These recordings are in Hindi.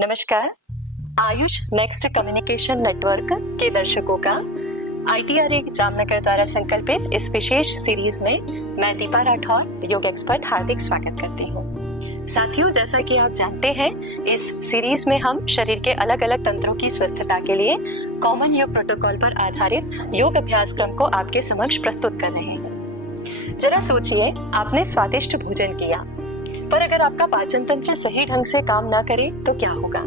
नमस्कार। आयुष नेक्स्ट कम्युनिकेशन नेटवर्क के दर्शकों का ITRA जामनगर द्वारा संकल्पित इस विशेष सीरीज में मैं दीपा राठौर योग एक्सपर्ट हार्दिक स्वागत करती हूँ। साथियों, जैसा कि आप जानते हैं, इस सीरीज में हम शरीर के अलग अलग तंत्रों की स्वस्थता के लिए कॉमन योग प्रोटोकॉल पर आधारित योग अभ्यास क्रम को आपके समक्ष प्रस्तुत कर रहे हैं। जरा सोचिए, आपने स्वादिष्ट भोजन किया, पर अगर आपका पाचन तंत्र सही ढंग से काम ना करे तो क्या होगा?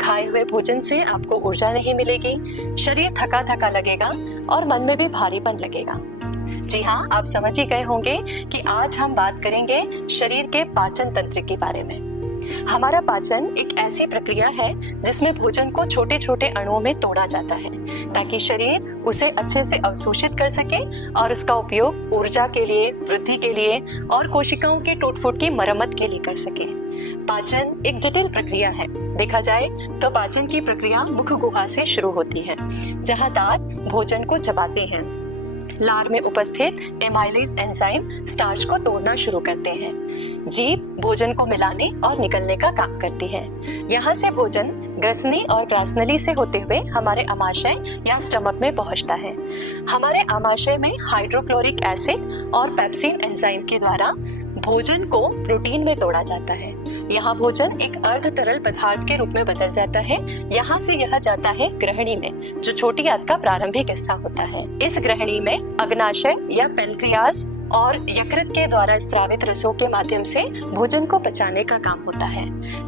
खाए हुए भोजन से आपको ऊर्जा नहीं मिलेगी, शरीर थका थका लगेगा और मन में भी भारीपन लगेगा। जी हाँ, आप समझ ही गए होंगे कि आज हम बात करेंगे शरीर के पाचन तंत्र के बारे में। हमारा पाचन एक ऐसी प्रक्रिया है जिसमें भोजन को छोटे छोटे अणुओं में तोड़ा जाता है ताकि शरीर उसे अच्छे से अवशोषित कर सके और उसका उपयोग ऊर्जा के लिए, वृद्धि के लिए और कोशिकाओं के टूट-फूट की मरम्मत के लिए कर सके। पाचन एक जटिल प्रक्रिया है। देखा जाए तो पाचन की प्रक्रिया मुख गुहा से शुरू होती है, जहां दांत भोजन को चबाते हैं। लार में उपस्थित एमाइलेज एंजाइम स्टार्च को तोड़ना शुरू करते हैं। जीभ भोजन को मिलाने और निकलने का काम करती है। यहाँ से भोजन ग्रसनी और ग्रासनली से होते हुए हमारे आमाशय या स्टमक में पहुँचता है। हमारे आमाशय में हाइड्रोक्लोरिक एसिड और पेप्सिन एंजाइम के द्वारा भोजन को प्रोटीन में तोड़ा जाता है। यहाँ भोजन एक अर्ध तरल पदार्थ के रूप में बदल जाता है। यहाँ से यह जाता है ग्रहणी में, जो छोटी आंत का प्रारंभिक हिस्सा होता है। इस ग्रहणी में अग्नाशय या पेनक्रियास और यकृत के द्वारा स्रावित रसों के माध्यम से भोजन को पचाने का काम होता है।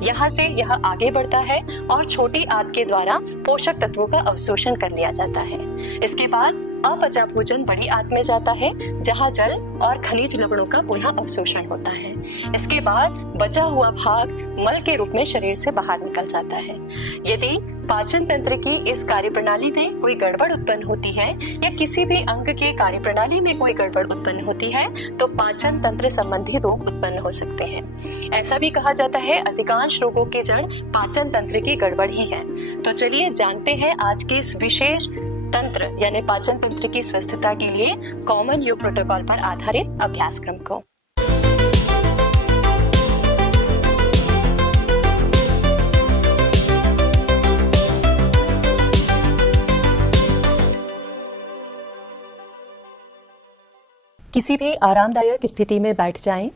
यहाँ से यह आगे बढ़ता है और छोटी आंत के द्वारा पोषक तत्वों का अवशोषण कर लिया जाता है। इसके बाद अपचा भोजन बड़ी आंत में जाता है, जहाँ जल और खनिज लवणों का पुनः अवशोषण होता है। इसके बाद बचा हुआ भाग मल के रूप में शरीर से बाहर निकल जाता है। यदि पाचन तंत्र की इस कार्यप्रणाली में कोई गड़बड़ उत्पन्न होती है या किसी भी अंग के कार्यप्रणाली में कोई गड़बड़ उत्पन्न होती है तो पाचन तंत्र संबंधी रोग उत्पन्न हो सकते हैं। ऐसा भी कहा जाता है, अधिकांश रोगों की जड़ पाचन तंत्र की गड़बड़ ही है। तो चलिए जानते हैं आज के इस विशेष तंत्र यानी पाचन तंत्र की स्वस्थता के लिए कॉमन योग प्रोटोकॉल पर आधारित अभ्यासक्रम को। किसी भी आरामदायक स्थिति में बैठ जाएं।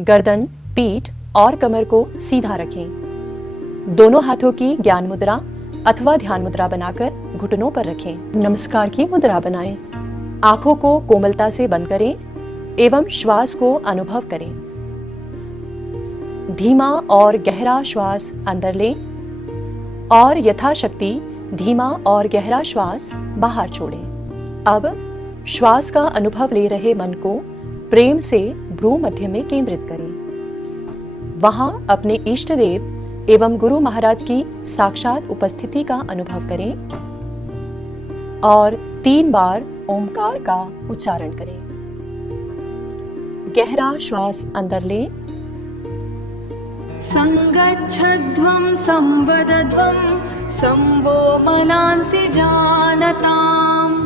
गर्दन, पीठ और कमर को सीधा रखें। दोनों हाथों की ज्ञान मुद्रा अथवा ध्यान मुद्रा बनाकर घुटनों पर रखें। नमस्कार की मुद्रा बनाएं। आंखों को कोमलता से बंद करें एवं श्वास को अनुभव करें। धीमा और गहरा श्वास अंदर लें और यथाशक्ति धीमा और गहरा श्वास बाहर छोड़ें। अब श्वास का अनुभव ले रहे मन को प्रेम से भ्रू मध्य में केंद्रित करें। वहां अपने इष्ट देव एवं गुरु महाराज की साक्षात उपस्थिति का अनुभव करें और 3 बार ओमकार का उच्चारण करें। गहरा श्वास अंदर लें। संगच्छध्वं संवदध्वं संवो मनांसि जानताम्।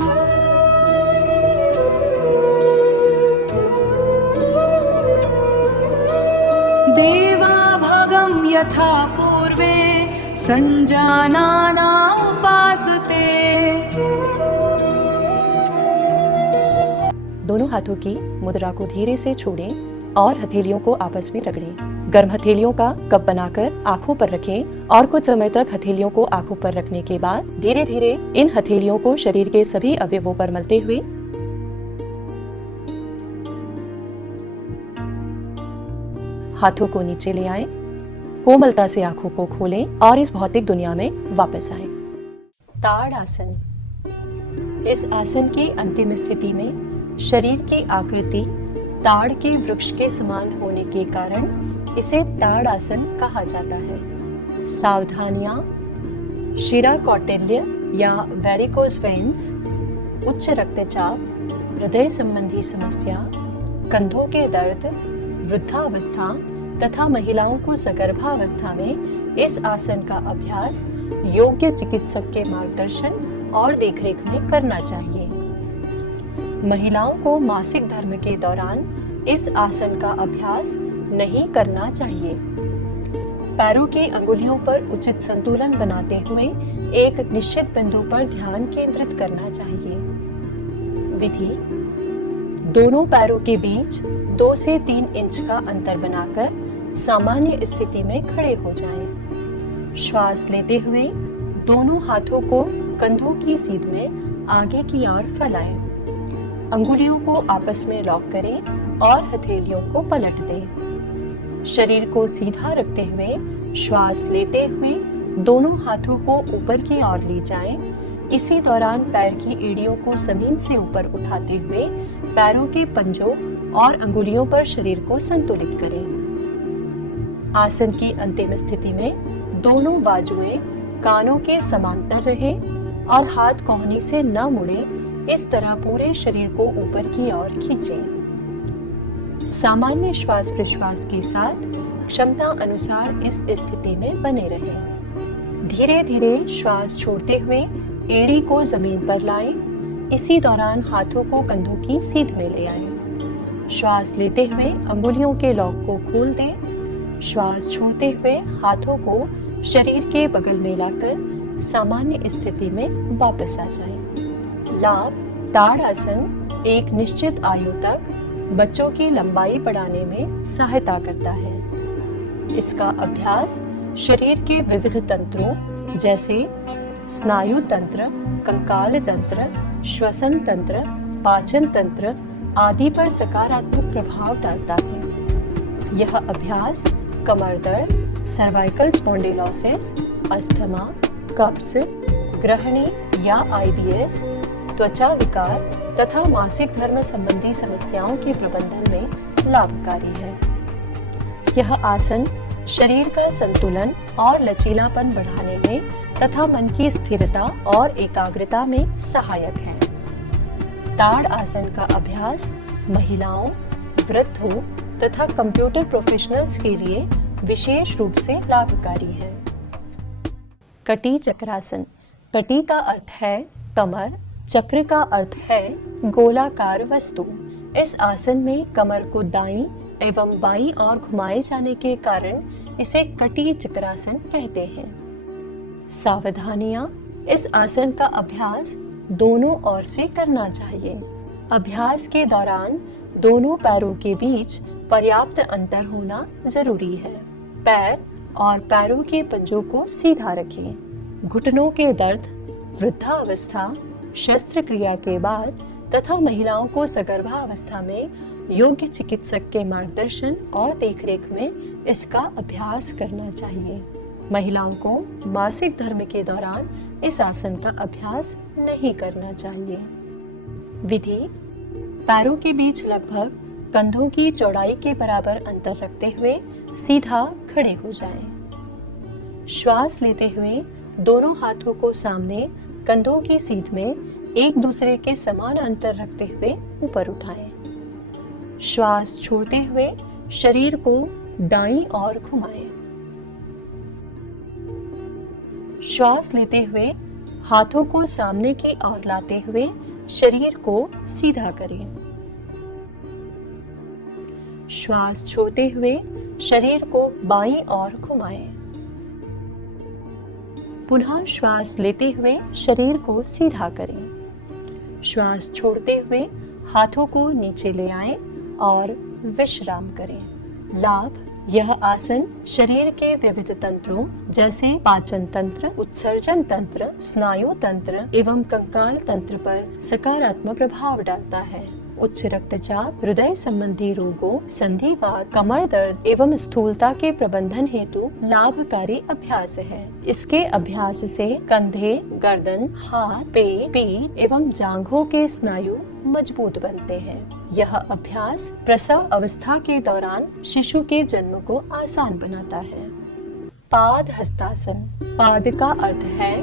देवाभगं यथा पूर्वे संजानाना उपासते। दोनों हाथों की मुद्रा को धीरे से छोड़ें और हथेलियों को आपस में रगड़ें। गर्म हथेलियों का कप बनाकर आंखों पर रखें और कुछ समय तक हथेलियों को आंखों पर रखने के बाद धीरे धीरे इन हथेलियों को शरीर के सभी अवयवों पर मलते हुए हाथों को नीचे ले आएं। कोमलता से आंखों को खोलें और इस भौतिक दुनिया में वापस आएं। ताड़ आसन। इस आसन की अंतिम स्थिति में शरीर की आकृति ताड़ के वृक्ष के समान होने के कारण इसे ताड़ आसन कहा जाता है। सावधानियां: शिरा कौटिल्य या वेरिकोज वेन्स, उच्च रक्तचाप, हृदय संबंधी समस्या, कंधों के दर्द, वृद्धावस्था तथा महिलाओं को सगर्भावस्था में इस आसन का अभ्यास योग्य चिकित्सक के मार्गदर्शन और देखरेख में करना चाहिए। महिलाओं को मासिक धर्म के दौरान इस आसन का अभ्यास नहीं करना चाहिए। पैरों की अंगुलियों पर उचित संतुलन बनाते हुए एक निश्चित बिंदु पर ध्यान केंद्रित करना चाहिए। विधि: दोनों पैरों के बीच 2 से 3 इंच का अंतर बनाकर सामान्य स्थिति में खड़े हो जाएं। श्वास लेते हुए दोनों हाथों को कंधों की सीध में आगे की ओर फैलाएं। अंगुलियों को आपस में लॉक करें और हथेलियों को पलट दें। शरीर को सीधा रखते हुए श्वास लेते हुए दोनों हाथों को ऊपर की ओर ले जाएं। इसी दौरान पैर की एड़ियों को जमीन से ऊपर उठाते हुए पैरों के पंजों और अंगुलियों पर शरीर को संतुलित करें। आसन की अंतिम स्थिति में दोनों बाजुएं कानों के समांतर रहें और हाथ कोहनी से न मुड़े। इस तरह पूरे शरीर को ऊपर की ओर खींचें। सामान्य श्वास प्रश्वास के साथ क्षमता अनुसार इस स्थिति में बने रहें। धीरे धीरे श्वास छोड़ते हुए एड़ी को जमीन पर लाएं। इसी दौरान हाथों को कंधों की सीध में ले आएं। श्वास लेते हुए अंगुलियों के लॉक को खोल दें। श्वास छोड़ते हुए हाथों को शरीर के बगल में लाकर सामान्य स्थिति में वापस आ जाएं। लाभ: ताड़ आसन एक निश्चित आयु तक बच्चों की लंबाई बढ़ाने में सहायता करता है। इसका अभ्यास शरीर के विविध तंत्रों जैसे स्नायु तंत्र, कंकाल तंत्र, श्वसन तंत्र, पाचन तंत्र आदि पर सकारात्मक प्रभाव डालता है। यह अभ्यास कमर दर्द, सर्वाइकल स्पॉन्डिलोसिस, अस्थमा, कब्ज, ग्रहणी या IBS, त्वचा विकार तथा मासिक धर्म संबंधी समस्याओं के प्रबंधन में लाभकारी है। यह आसन शरीर का संतुलन और लचीलापन बढ़ाने में तथा मन की स्थिरता और एकाग्रता में सहायक है। ताड़ आसन का अभ्यास महिलाओं, वृद्धों तथा कंप्यूटर प्रोफेशनल्स के लिए विशेष रूप से लाभकारी है। कटी चक्रासन। कटी का अर्थ है कमर, चक्र का अर्थ है गोलाकार वस्तु। इस आसन में कमर को दाईं एवं बाईं ओर घुमाए जाने के कारण इसे कटी चक्रासन कहते हैं। सावधानियां: इस आसन का अभ्यास दोनों ओर से करना चाहिए। अभ्यास के दौरान दोनों पैरों के बीच पर्याप्त अंतर होना जरूरी है। पैर और पैरों के पंजों को सीधा रखें। घुटनों के दर्द, वृद्धावस्था, शस्त्रक्रिया के बाद तथा महिलाओं को सगर्भावस्था में योग्य चिकित्सक के मार्गदर्शन और देखरेख में इसका अभ्यास करना चाहिए। महिलाओं को मासिक धर्म के दौरान इस आसन का अभ्यास नहीं करना चाहिए। विधि: पैरों के बीच लगभग कंधों की चौड़ाई के बराबर अंतर रखते हुए सीधा खड़े हो जाएं। श्वास लेते हुए दोनों हाथों को सामने कंधों की सीध में एक दूसरे के समान अंतर रखते हुए ऊपर उठाएं। श्वास छोड़ते हुए शरीर को दाईं ओर घुमाएं। श्वास लेते हुए हाथों को सामने की ओर लाते हुए शरीर को सीधा करें। श्वास छोड़ते हुए शरीर को बाईं ओर घुमाएं। पुनः श्वास लेते हुए शरीर को सीधा करें। श्वास छोड़ते हुए हाथों को नीचे ले आएं और विश्राम करें। लाभ: यह आसन शरीर के विविध तंत्रों जैसे पाचन तंत्र, उत्सर्जन तंत्र, स्नायु तंत्र एवं कंकाल तंत्र पर सकारात्मक प्रभाव डालता है। उच्च रक्तचाप, हृदय संबंधी रोगों, संधिवात, कमर दर्द एवं स्थूलता के प्रबंधन हेतु लाभकारी अभ्यास है। इसके अभ्यास से कंधे, गर्दन, हाथ, पेट, पीठ एवं जांघों के स्नायु मजबूत बनते हैं। यह अभ्यास प्रसव अवस्था के दौरान शिशु के जन्म को आसान बनाता है। पाद हस्तासन। पाद का अर्थ है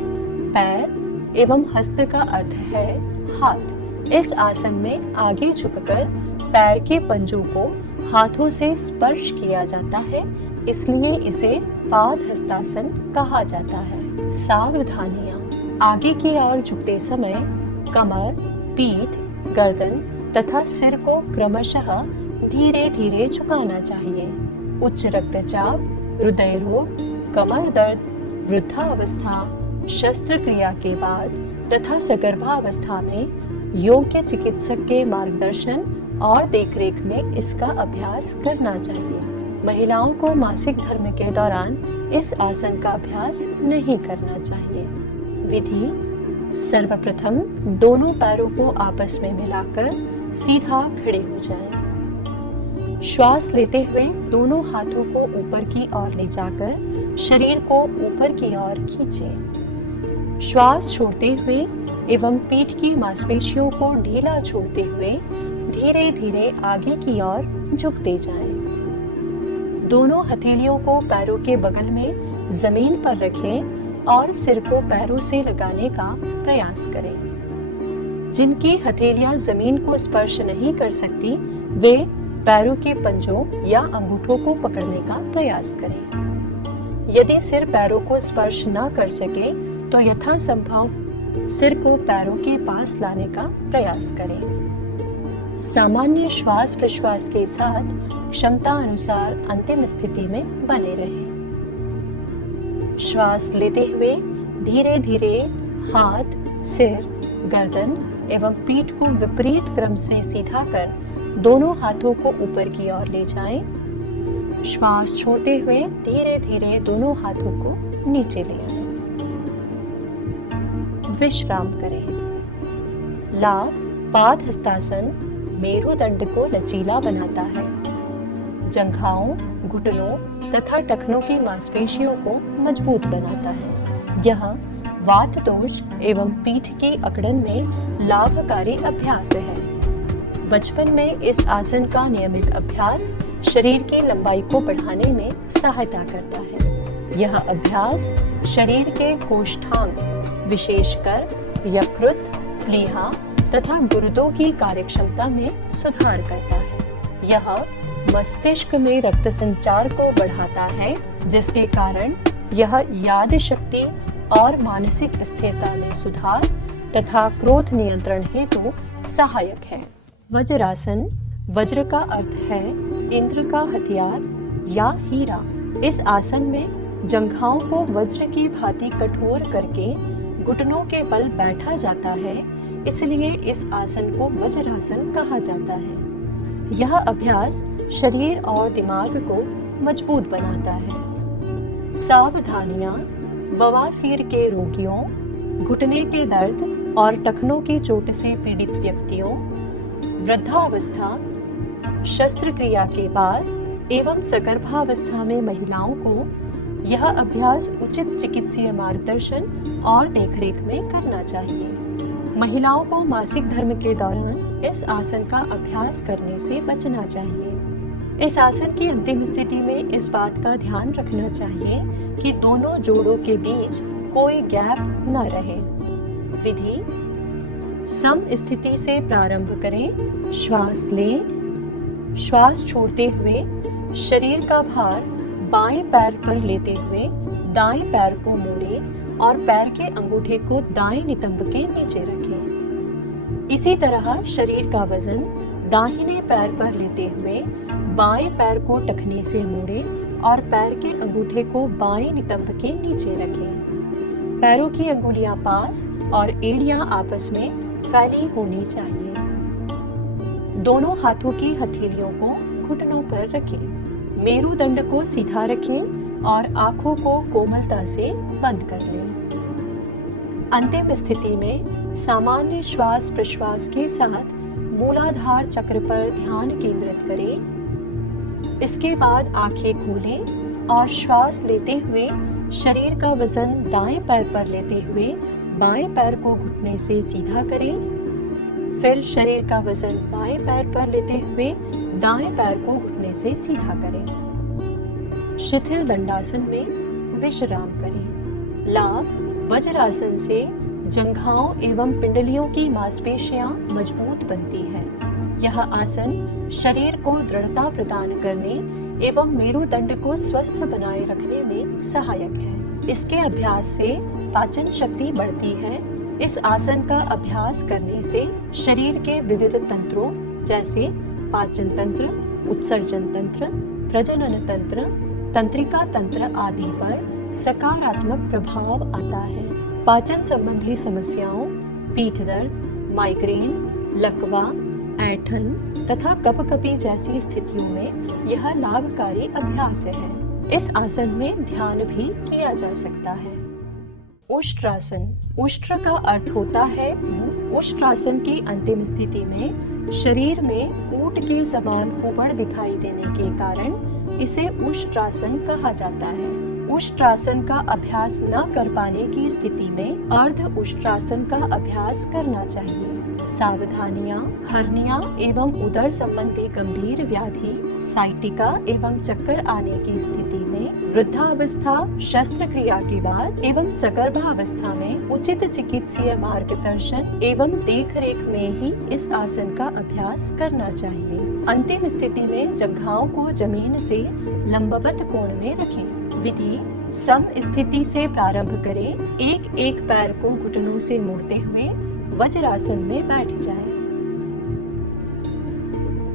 पैर एवं हस्त का अर्थ है हाथ। इस आसन में आगे झुककर पैर के पंजों को हाथों से स्पर्श किया जाता है, इसलिए इसे पाद हस्तासन कहा जाता है। सावधानियां: आगे की ओर झुकते समय कमर, पीठ, गर्दन तथा सिर को क्रमशः धीरे धीरे झुकाना चाहिए। उच्च रक्तचाप, हृदय रोग कमर दर्द, वृद्धावस्था, शस्त्रक्रिया के बाद तथा सगर्भावस्था में योग्य चिकित्सक के मार्गदर्शन और देखरेख में इसका अभ्यास करना चाहिए। महिलाओं को मासिक धर्म के दौरान इस आसन का अभ्यास नहीं करना चाहिए। विधि: सर्वप्रथम दोनों पैरों को आपस में मिलाकर सीधा खड़े हो जाएं। श्वास लेते हुए दोनों हाथों को ऊपर की ओर ले जाकर शरीर को ऊपर की ओर खींचें। श्वास छोड़ते हुए एवं पीठ की मांसपेशियों को ढीला छोड़ते हुए धीरे धीरे आगे की ओर झुकते जाएं। दोनों हथेलियों को पैरों के बगल में जमीन पर रखें और सिर को पैरों से लगाने का प्रयास करें। जिनकी हथेलियां जमीन को स्पर्श नहीं कर सकती, वे पैरों के पंजों या अंगूठों को पकड़ने का प्रयास करें। यदि सिर पैरों को स्पर्श न कर सके तो यथासंभव सिर को पैरों के पास लाने का प्रयास करें। सामान्य श्वास प्रश्वास के साथ क्षमता अनुसार अंतिम स्थिति में बने रहें। श्वास लेते हुए धीरे धीरे हाथ, सिर, गर्दन एवं पीठ को विपरीत क्रम से सीधा कर दोनों हाथों को ऊपर की ओर ले जाएं। श्वास छोड़ते हुए धीरे धीरे दोनों हाथों को नीचे ले आएं। विश्राम करें। लाभ: पाद हस्तासन मेरुदंड को लचीला बनाता है, जंघाओं, घुटनों तथा टखनों की मांसपेशियों को मजबूत बनाता है। यह वात दोष एवं पीठ की अकड़न में लाभकारी अभ्यास है। बचपन में इस आसन का नियमित अभ्यास शरीर की लंबाई को बढ़ाने में सहायता करता है। यह अभ्यास शरीर के कोष्ठांग, विशेषकर यकृत, प्लीहा तथा गुर्दों की कार्यक्षमता में सुधार करता है। यह मस्तिष्क में रक्त संचार को बढ़ाता है, जिसके कारण यह याद शक्ति और मानसिक स्थिरता में सुधार तथा क्रोध नियंत्रण हेतु सहायक है। वज्रासन: वज्र का अर्थ है इंद्र का हथियार या हीरा। इस आसन में जंघाओं को वज्र की भांति कठोर करके घुटनों के बल बैठा जाता है, इसलिए इस आसन को वज्रासन कहा जाता है। यह अभ्यास शरीर और दिमाग को मजबूत बनाता है। सावधानियां: बवासीर के रोगियों, घुटने के दर्द और टखनों की चोट से पीड़ित व्यक्तियों, वृद्धावस्था, शस्त्रक्रिया के बाद एवं सगर्भावस्था में महिलाओं को यह अभ्यास उचित चिकित्सीय मार्गदर्शन और देखरेख में करना चाहिए। महिलाओं को मासिक धर्म के दौरान इस आसन का अभ्यास करने से बचना चाहिए। इस आसन की अंतिम स्थिति में इस बात का ध्यान रखना चाहिए कि दोनों जोड़ों के बीच कोई गैप न रहे। विधि: सम स्थिति से प्रारंभ करें। श्वास लें। श्वास छोड़ते हुए शरीर का भार बाएं पैर पर लेते हुए दाएं पैर को मोड़ें और पैर के अंगूठे को दाएं नितंब के नीचे रखें। इसी तरह शरीर का वजन दाहिने पैर पर लेते हुए बाएं पैर को टखने से मोड़ें और पैर के अंगूठे को बाएं नितंब के नीचे रखें। पैरों की अंगुलियां पास और एड़ियां आपस में फैली होनी चाहिए। दोनों हाथों की हथेलियों को घुटनों पर रखें। मेरुदंड को सीधा रखें और आंखों को कोमलता से बंद कर लें। अंतिम स्थिति में सामान्य श्वास प्रश्वास के साथ मूलाधार चक्र पर ध्यान केंद्रित करें। इसके बाद आंखें खोलें और श्वास लेते हुए शरीर का वजन दाएं पैर पर लेते हुए बाएं पैर को घुटने से सीधा करें। फिर शरीर का वजन बाएं पैर पर लेते हुए दाएं पैर को घुटने से सीधा करें। शिथिल दंडासन में विश्राम करें। लाभ: वज्रासन से जंघाओं एवं पिंडलियों की मांसपेशियां मजबूत बनती है। यह आसन शरीर को दृढ़ता प्रदान करने एवं मेरुदंड को स्वस्थ बनाए रखने में सहायक है। इसके अभ्यास से पाचन शक्ति बढ़ती है। इस आसन का अभ्यास करने से शरीर के विविध तंत्रों जैसे पाचन तंत्र, उत्सर्जन तंत्र, प्रजनन तंत्र, तंत्रिका तंत्र आदि पर सकारात्मक प्रभाव आता है। पाचन संबंधी समस्याओं, पीठ दर्द, माइग्रेन, लकवा, ऐंठन तथा कपकपी जैसी स्थितियों में यह लाभकारी अभ्यास है। इस आसन में ध्यान भी किया जा सकता है। उष्ट्रासन। उष्ट्र का अर्थ होता है ऊँट। उष्ट्रासन की अंतिम स्थिति में शरीर में ऊँट के समान कुबड़ दिखाई देने के कारण इसे उष्ट्रासन कहा जाता है। उष्ट्रासन का अभ्यास न कर पाने की स्थिति में अर्ध उष्ट्रासन का अभ्यास करना चाहिए। सावधानियां, हर्निया एवं उदर संबंधी गंभीर व्याधि, साइटिका एवं चक्कर आने की स्थिति में वृद्धावस्था, शस्त्रक्रिया के बाद एवं सगर्भावस्था में उचित चिकित्सीय मार्गदर्शन एवं देखरेख में ही इस आसन का अभ्यास करना चाहिए। अंतिम स्थिति में जंघाओं को जमीन से लंबवत कोण में रखें। विधि: सम स्थिति से प्रारंभ करें। एक एक पैर को घुटनों से मोड़ते हुए वज्रासन में बैठ जाएं।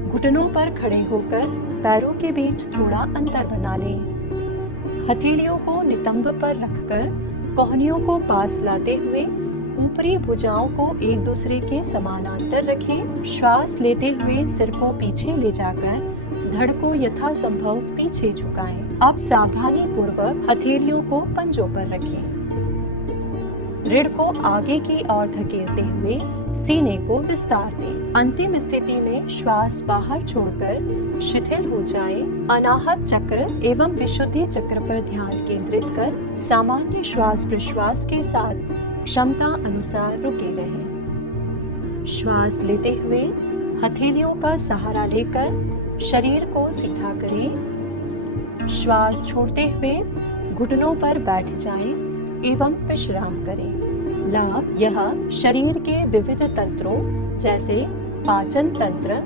घुटनों पर खड़े होकर पैरों के बीच थोड़ा अंतर बना लें। हथेलियों को नितंब पर रखकर कोहनियों को पास लाते हुए ऊपरी भुजाओं को एक दूसरे के समानांतर रखें। श्वास लेते हुए सिर को पीछे ले जाकर धड़ को यथासंभव पीछे झुकाएं। अब सावधानी पूर्वक हथेलियों को पंजों पर रखें। रीढ़ को आगे की ओर धकेलते हुए सीने को विस्तार दें। अंतिम स्थिति में श्वास बाहर छोड़कर शिथिल हो जाए। अनाहत चक्र एवं विशुद्धि चक्र पर ध्यान केंद्रित कर सामान्य श्वास प्रश्वास के साथ क्षमता अनुसार रुके रहें। श्वास लेते हुए हथेलियों का सहारा लेकर शरीर को सीधा करें। श्वास छोड़ते हुए घुटनों पर बैठ जाएं एवं विश्राम करें। लाभ: यह शरीर के विविध तंत्रों जैसे पाचन तंत्र,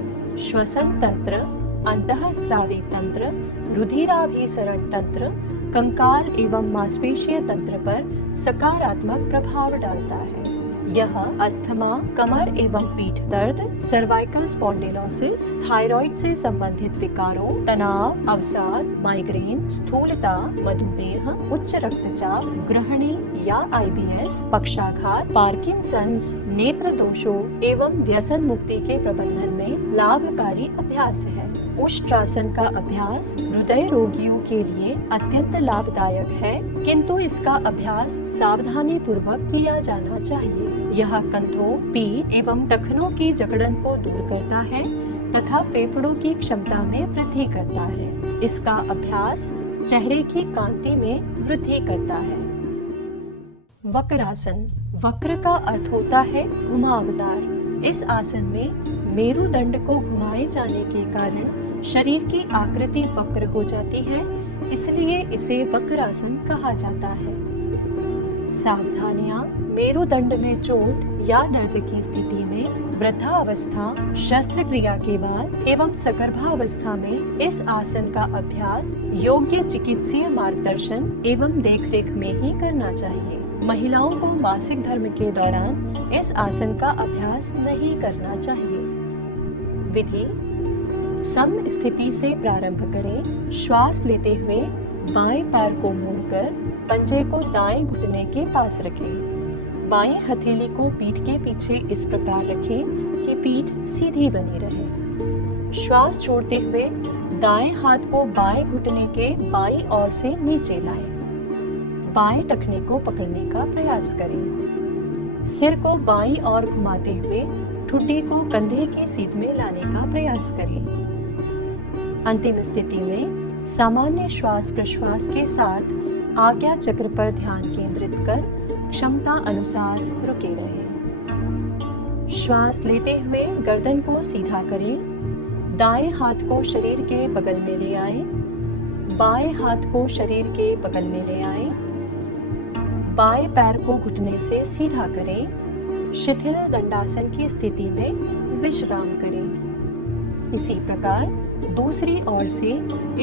श्वसन तंत्र, अंतःस्रावी तंत्र, रुधिराभिसरण तंत्र, कंकाल एवं मांसपेशीय तंत्र पर सकारात्मक प्रभाव डालता है। यह अस्थमा, कमर एवं पीठ दर्द, सर्वाइकल स्पॉन्डिलोसिस, थायराइड से संबंधित विकारों, तनाव, अवसाद, माइग्रेन, स्थूलता, मधुमेह, उच्च रक्तचाप, गृहिणी या IBS, पक्षाघात, पार्किंसंस, नेत्र दोषों एवं व्यसन मुक्ति के प्रबंधन में लाभकारी अभ्यास है। उष्ट्रासन का अभ्यास हृदय रोगियों के लिए अत्यंत लाभदायक है, किंतु इसका अभ्यास सावधानी पूर्वक किया जाना चाहिए। यह कंधों, पीठ एवं टखनों की जकड़न को दूर करता है तथा फेफड़ों की क्षमता में वृद्धि करता है। इसका अभ्यास चेहरे की कांति में वृद्धि करता है। वक्रासन। वक्र का अर्थ होता है घुमावदार। इस आसन में मेरुदंड को घुमाए जाने के कारण शरीर की आकृति वक्र हो जाती है, इसलिए इसे वक्रासन कहा जाता है। सावधानियां: मेरुदंड में चोट या दर्द की स्थिति में, वृद्धावस्था, शस्त्रक्रिया के बाद एवं सगर्भावस्था में इस आसन का अभ्यास योग्य चिकित्सीय मार्गदर्शन एवं देखरेख में ही करना चाहिए। महिलाओं को मासिक धर्म के दौरान इस आसन का अभ्यास नहीं करना चाहिए। विधि: सम स्थिति से प्रारंभ करें। श्वास लेते हुए बाएं पैर को मोड़कर पंजे को दाएं घुटने के पास रखें। बाएं हथेली को पीठ के पीछे इस प्रकार रखें कि पीठ सीधी बनी रहे। श्वास छोड़ते हुए दाएं हाथ को बाएं घुटने के बाईं ओर से नीचे लाएं। बाएं टखने को पकड़ने का प्रयास करें। सिर को बाईं ओर घुमाते हुए ठुड्डी को कंधे की सीध में लाने का प्रयास करें। अंतिम स्थिति में सामान्य श्वास प्रश्वास के साथ आज्ञा चक्र पर ध्यान केंद्रित कर क्षमता अनुसार रुके रहें। श्वास लेते हुए गर्दन को सीधा करें। दाएं हाथ को शरीर के बगल में ले आए। बाएं हाथ को शरीर के बगल में ले आए। बाएं पैर को घुटने से सीधा करें। शिथिल दंडासन की स्थिति में विश्राम करें। इसी प्रकार दूसरी ओर से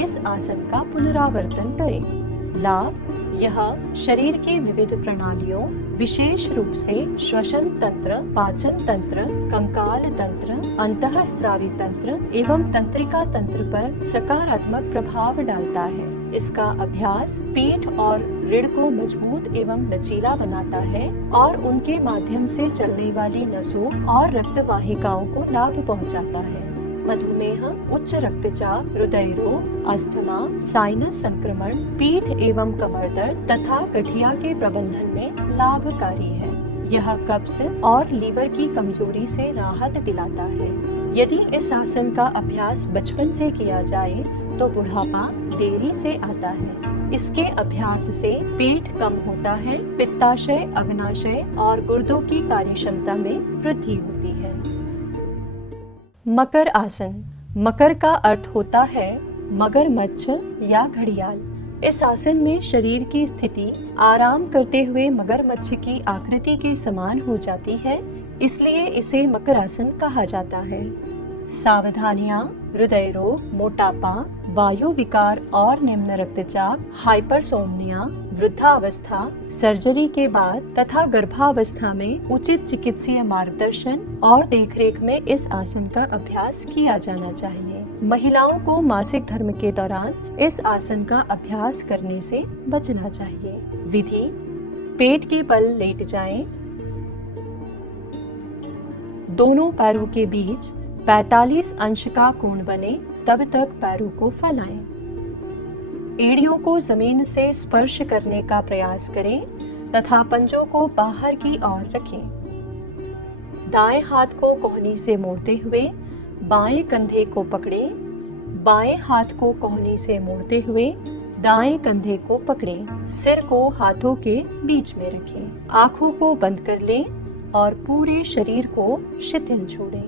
इस आसन का पुनरावर्तन करें। लाभ: यह शरीर की विविध प्रणालियों, विशेष रूप से श्वसन तंत्र, पाचन तंत्र, कंकाल तंत्र, अंतःस्रावी तंत्र एवं तंत्रिका तंत्र पर सकारात्मक प्रभाव डालता है। इसका अभ्यास पीठ और रीढ़ को मजबूत एवं लचीला बनाता है और उनके माध्यम से चलने वाली नसों और रक्त वाहिकाओं को लाभ पहुंचाता है। मधुमेह, उच्च रक्तचाप, हृदय रोग, अस्थमा, साइनस संक्रमण, पीठ एवं कमर दर्द तथा गठिया के प्रबंधन में लाभकारी है। यह कब्ज और लीवर की कमजोरी से राहत दिलाता है। यदि इस आसन का अभ्यास बचपन से किया जाए तो बुढ़ापा देरी से आता है। इसके अभ्यास से पेट कम होता है, पित्ताशय, अग्नाशय और गुर्दों की कार्यक्षमता में वृद्धि होती है। मकर आसन। मकर का अर्थ होता है मगरमच्छ या घड़ियाल। इस आसन में शरीर की स्थिति आराम करते हुए मगरमच्छ की आकृति के समान हो जाती है, इसलिए इसे मकर आसन कहा जाता है। सावधानियां: हृदय रोग, मोटापा, वायु विकार और निम्न रक्तचाप, हाइपरसोमनिया, वृद्धावस्था, सर्जरी के बाद तथा गर्भावस्था में उचित चिकित्सीय मार्गदर्शन और देखरेख में इस आसन का अभ्यास किया जाना चाहिए। महिलाओं को मासिक धर्म के दौरान इस आसन का अभ्यास करने से बचना चाहिए। विधि: पेट के बल लेट जाएं, दोनों पैरों के बीच 45 अंश का कोण बने तब तक पैरों को फैलाएं। एड़ियों को जमीन से स्पर्श करने का प्रयास करें तथा पंजों को बाहर की ओर रखें। दाएं हाथ को कोहनी से मोड़ते हुए बाएं कंधे को पकड़ें। बाएं हाथ को कोहनी से मोड़ते हुए दाएं कंधे को पकड़ें। सिर को हाथों के बीच में रखें। आंखों को बंद कर लें और पूरे शरीर को शिथिल छोड़ें।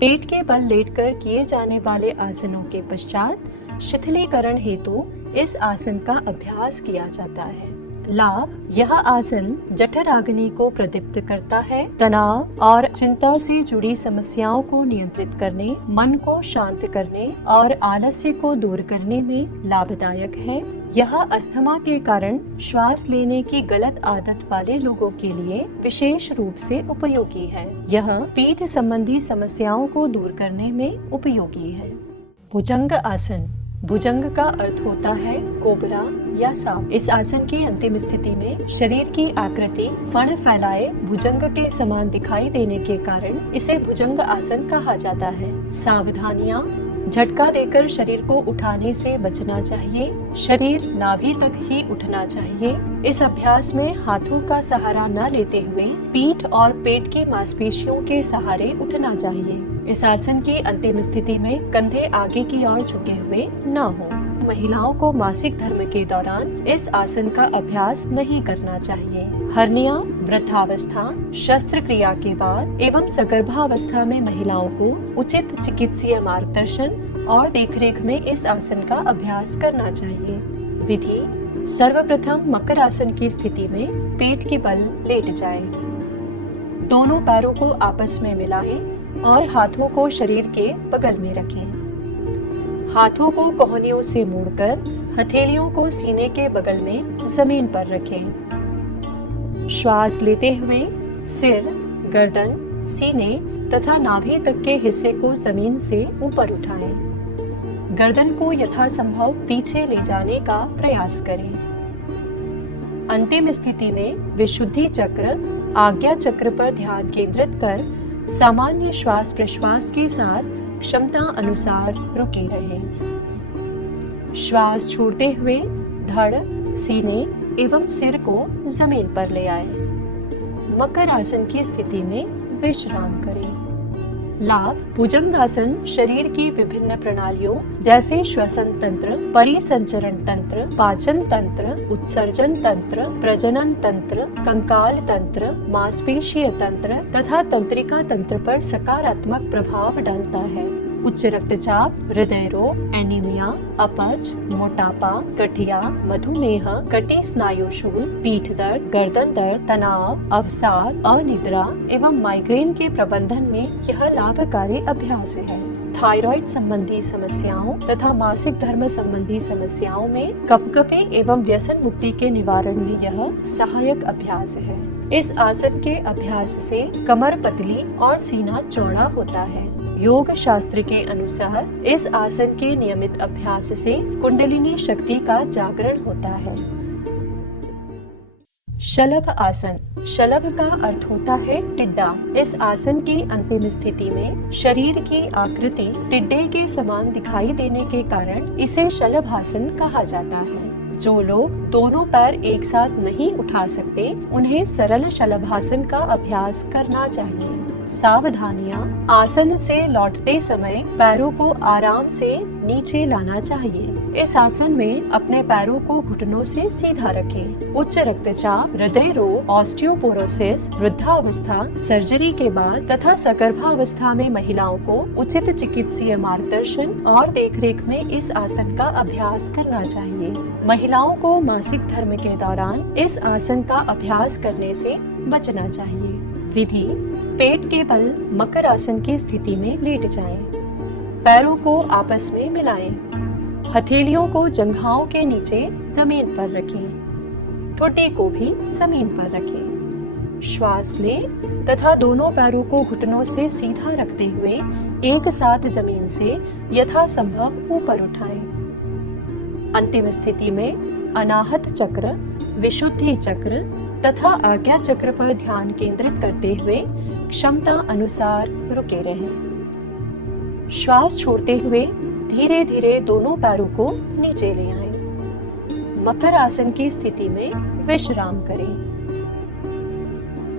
पेट के बल लेटकर किए जाने वाले आसनों के पश्चात शिथिलीकरण हेतु इस आसन का अभ्यास किया जाता है। लाभ: यह आसन जठराग्नि को प्रदीप्त करता है, तनाव और चिंता से जुड़ी समस्याओं को नियंत्रित करने, मन को शांत करने और आलस्य को दूर करने में लाभदायक है। यह अस्थमा के कारण श्वास लेने की गलत आदत वाले लोगों के लिए विशेष रूप से उपयोगी है। यह पीठ संबंधी समस्याओं को दूर करने में उपयोगी है। भुजंग आसन। भुजंग का अर्थ होता है कोबरा या सांप। इस आसन की अंतिम स्थिति में शरीर की आकृति फण फैलाए भुजंग के समान दिखाई देने के कारण इसे भुजंग आसन कहा जाता है। सावधानियां: झटका देकर शरीर को उठाने से बचना चाहिए। शरीर नाभि तक ही उठना चाहिए। इस अभ्यास में हाथों का सहारा न लेते हुए पीठ और पेट की मांसपेशियों के सहारे उठना चाहिए। इस आसन की अंतिम स्थिति में कंधे आगे की ओर झुके हुए न हो। महिलाओं को मासिक धर्म के दौरान इस आसन का अभ्यास नहीं करना चाहिए। हर्निया, वृद्धावस्था, शस्त्रक्रिया के बाद एवं सगर्भावस्था में महिलाओं को उचित चिकित्सीय मार्गदर्शन और देखरेख में इस आसन का अभ्यास करना चाहिए। विधि: सर्वप्रथम मकर आसन की स्थिति में पेट के बल लेट जाएं। दोनों पैरों को आपस में मिलाएं और हाथों को शरीर के बगल में रखें। हाथों को कोहनियों से मोड़कर हथेलियों को सीने के बगल में जमीन पर रखें। श्वास लेते हुए सिर, गर्दन, सीने तथा नाभि तक के हिस्से को जमीन से ऊपर उठाएं। गर्दन को यथासंभव पीछे ले जाने का प्रयास करें। अंतिम स्थिति में विशुद्धि चक्र, आज्ञा चक्र पर ध्यान केंद्रित कर सामान्य श्वास प्रश्वास के साथ क्षमता अनुसार रुके रहें। श्वास छोड़ते हुए धड़, सीने एवं सिर को जमीन पर ले आए। मकर आसन की स्थिति में विश्राम करें। लाभ: भुजंगासन शरीर की विभिन्न प्रणालियों जैसे श्वसन तंत्र, परिसंचरण तंत्र, पाचन तंत्र, उत्सर्जन तंत्र, प्रजनन तंत्र, कंकाल तंत्र, मांसपेशीय तंत्र तथा तंत्रिका तंत्र पर सकारात्मक प्रभाव डालता है। उच्च रक्तचाप, हृदय रोग, एनीमिया, अपच, मोटापा, गठिया, मधुमेह, कटी स्नायुशूल, पीठ दर्द, गर्दन दर्द, तनाव, अवसाद, अनिद्रा एवं माइग्रेन के प्रबंधन में यह लाभकारी अभ्यास है। थायराइड संबंधी समस्याओं तथा मासिक धर्म संबंधी समस्याओं में कपकपी एवं व्यसन मुक्ति के निवारण में यह सहायक अभ्यास है। इस आसन के अभ्यास से कमर पतली और सीना चौड़ा होता है। योग शास्त्र के अनुसार इस आसन के नियमित अभ्यास से कुंडलिनी शक्ति का जागरण होता है। शलभ आसन। शलभ का अर्थ होता है टिड्डा। इस आसन की अंतिम स्थिति में शरीर की आकृति टिड्डे के समान दिखाई देने के कारण इसे शलभ आसन कहा जाता है। जो लोग दोनों पैर एक साथ नहीं उठा सकते, उन्हें सरल शलभासन का अभ्यास करना चाहिए। सावधानियां। आसन से लौटते समय पैरों को आराम से नीचे लाना चाहिए। इस आसन में अपने पैरों को घुटनों से सीधा रखें। उच्च रक्तचाप, हृदय रोग, ऑस्टियोपोरोसिस, वृद्धावस्था, सर्जरी के बाद तथा सकर्भावस्था में महिलाओं को उचित चिकित्सीय मार्गदर्शन और देखरेख में इस आसन का अभ्यास करना चाहिए। महिलाओं को मासिक धर्म के दौरान इस आसन का अभ्यास करने से बचना चाहिए। विधि: पेट के बल मकर आसन की स्थिति में लेट जाएं। पैरों को आपस में मिलाएं। हथेलियों को जंघाओं के नीचे जमीन पर रखें। ठुड्डी को भी जमीन पर रखें। श्वास लें तथा दोनों पैरों को घुटनों से सीधा रखते हुए एक साथ जमीन से यथासंभव ऊपर उठाएं। अंतिम स्थिति में अनाहत चक्र, विशुद्धि चक्र तथा आज्ञा चक्र पर ध्यान केंद्रित करते हुए क्षमता अनुसार रुके रहें। श्वास छोड़ते हुए धीरे धीरे दोनों पैरों को नीचे ले आएं। मकर आसन की स्थिति में विश्राम करें।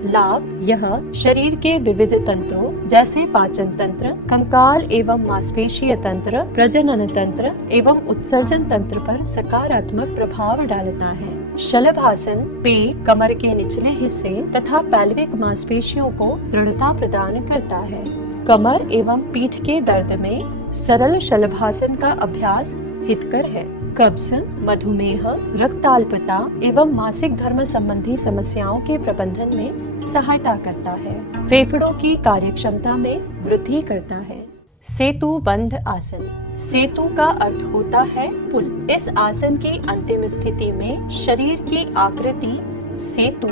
लाभ: यह शरीर के विविध तंत्रों जैसे पाचन तंत्र, कंकाल एवं मांसपेशीय तंत्र, प्रजनन तंत्र एवं उत्सर्जन तंत्र पर सकारात्मक प्रभाव डालता है। शलभासन पेट, कमर के निचले हिस्से तथा पैल्विक मांसपेशियों को दृढ़ता प्रदान करता है। कमर एवं पीठ के दर्द में सरल शलभासन का अभ्यास हितकर है। कब्ज, मधुमेह, रक्ताल्पता एवं मासिक धर्म संबंधी समस्याओं के प्रबंधन में सहायता करता है। फेफड़ों की कार्यक्षमता में वृद्धि करता है। सेतु बंध आसन। सेतु का अर्थ होता है पुल। इस आसन की अंतिम स्थिति में शरीर की आकृति सेतु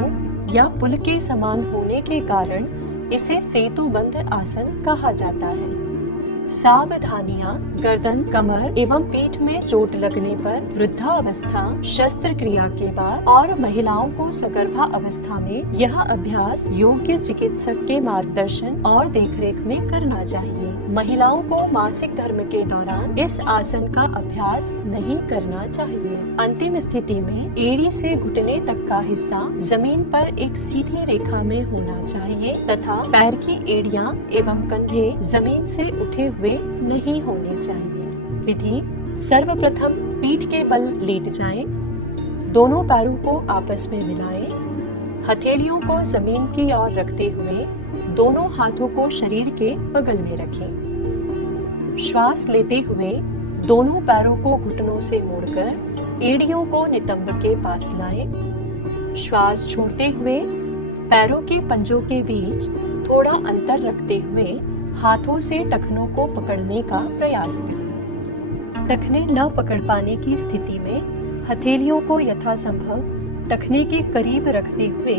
या पुल के समान होने के कारण इसे सेतु बंध आसन कहा जाता है। सावधानियां: गर्दन, कमर एवं पीठ में चोट लगने पर, वृद्धावस्था, शस्त्रक्रिया के बाद और महिलाओं को सगर्भा अवस्था में यह अभ्यास योग्य चिकित्सक के मार्गदर्शन और देखरेख में करना चाहिए। महिलाओं को मासिक धर्म के दौरान इस आसन का अभ्यास नहीं करना चाहिए। अंतिम स्थिति में एड़ी से घुटने तक का हिस्सा जमीन पर एक सीधी रेखा में होना चाहिए तथा पैर की एड़ियां एवं कंधे जमीन से उठे हुए नहीं होने चाहिए। विधि: सर्वप्रथम पीठ के बल लेट जाएं। दोनों पैरों को आपस में मिलाएं। हथेलियों को जमीन की ओर रखते हुए दोनों हाथों को शरीर के बगल में रखें। श्वास लेते हुए दोनों पैरों को घुटनों से मोड़कर एड़ियों को नितंब के पास लाएं। श्वास छोड़ते हुए पैरों के पंजों के बीच थोड़ा अंतर रखते हुए हाथों से टखनों को पकड़ने का प्रयास करें। टखने न पकड़ पाने की स्थिति में हथेलियों को यथासंभव टखने के करीब रखते हुए